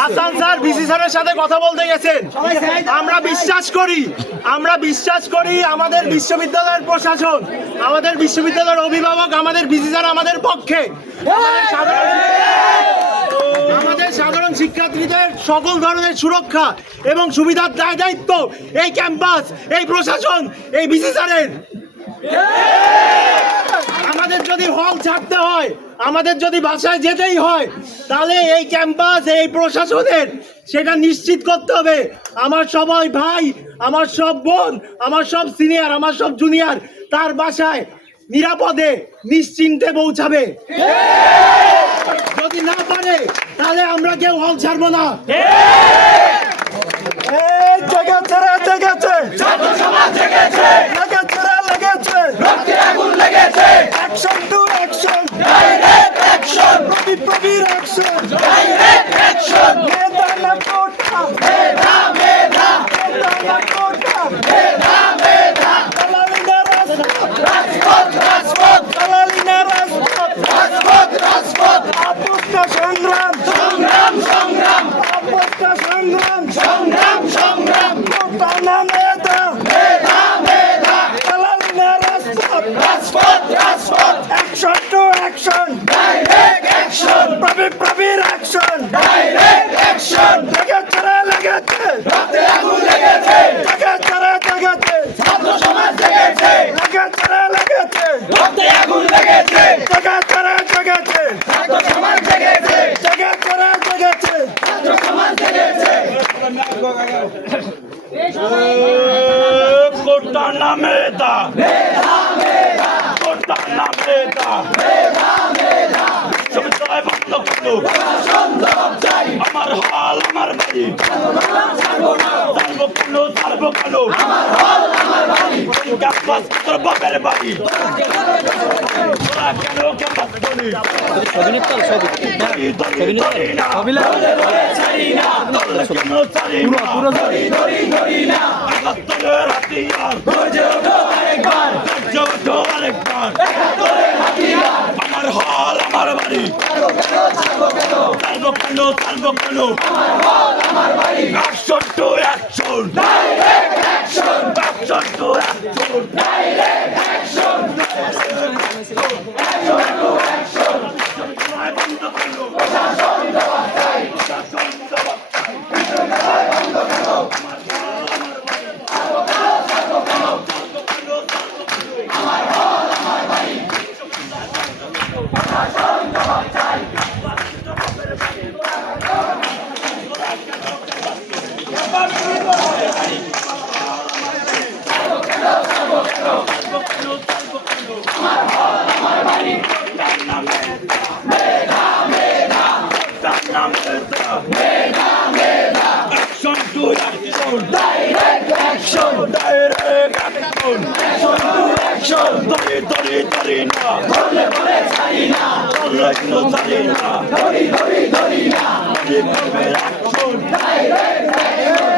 Hasan sir BC স্যারের সাথে কথা বলতে গেছেন। আমরা বিশ্বাস করি আমাদের বিশ্ববিদ্যালয়ের প্রশাসন, আমাদের বিশ্ববিদ্যালয়ের অভিভাবক, আমাদের বিসি স্যার আমাদের পক্ষে। আমাদের সাধারণ শিক্ষার্থীদের সকল ধরনের সুরক্ষা এবং সুবিধার দায় দায়িত্ব এই ক্যাম্পাস, এই প্রশাসন, এই বিসি স্যারের। আমাদের যদি হল ছাড়তে হয়, আমাদের যদি বাসায় যেতেই হয়, তাহলে এই ক্যাম্পাস, এই প্রশাসনের সেটা নিশ্চিত করতে হবে। আমার সবাই ভাই, আমার সব বোন, আমার সব সিনিয়র, আমার সব জুনিয়র তার বাসায় নিরাপদে নিশ্চিন্তে পৌঁছাবে। যদি না পারে তাহলে আমরা কেউ হল ছাড়বো না। Action to action, direct action, Prabir action, direct action, Meda Lakota, Meda, Meda, Meda Lakota, Meda, Meda, Kalalina Rajput, Rajput, Rajput, Kalalina Rajput, Rajput, Rajput, Apuska Sangram, Sangram, Sangram, Apuska Sangram, Sangram, Sangram, Kotana Meda, Meda, Meda, Kalalina Rajput, Rajput, Rajput, action to action, direct action, Prabir action, direct action, লাগাতে রক্তে আগুন লেগেছে, লাগাতে ছাত্র সমাজ জেগেছে, লাগাতে রক্তে আগুন লেগেছে, লাগাতে ছাত্র সমাজ জেগেছে, লাগাতে ছাত্র সমাজ জেগেছে। কোটানা মেধা, মেধা মেধা, কোটানা মেধা, মেধা মেধা, বিশ্ববিদ্যালয় বন্ধ করো, প্রশাসন জবাব চাই, আমার হল আমার বাড়ি, ছাড়বো না, ছাড়বো কেন, আমার হল আমার বাড়ি, ক্যাম্পাস তোর বাপের বাড়ি, তোরা কেন ক্যাম্পাস করি, ছাড়ি না, ধরি না, একাত্তরের হাতিয়ার, গর্জে ওঠো আরেকবার, একাত্তরের হাতিয়ার, আমার হল আমার বাড়ি, ছাড়বো কেন, ছাড়বো কেন, আমার হল আমার বাড়ি, action to action, direct action, action to action, direct action, action to action, বন্ধ করো, প্রশাসন জবাব চাই, বিশ্ববিদ্যালয় বন্ধ কেন, ছাড়বো কেন, আমার হল আমার বাড়ি, প্রশাসন জবাব চাই, আমার হল আমার বাড়ি, মেধা মেধা, মেধা মেধা, action to action, direct action, direct action, action to action, ধরি না, ধরলে পরে ছাড়ি না, ধরি না, ধরি না, অ্যাকশন, ডাইরেক্ট অ্যাকশন,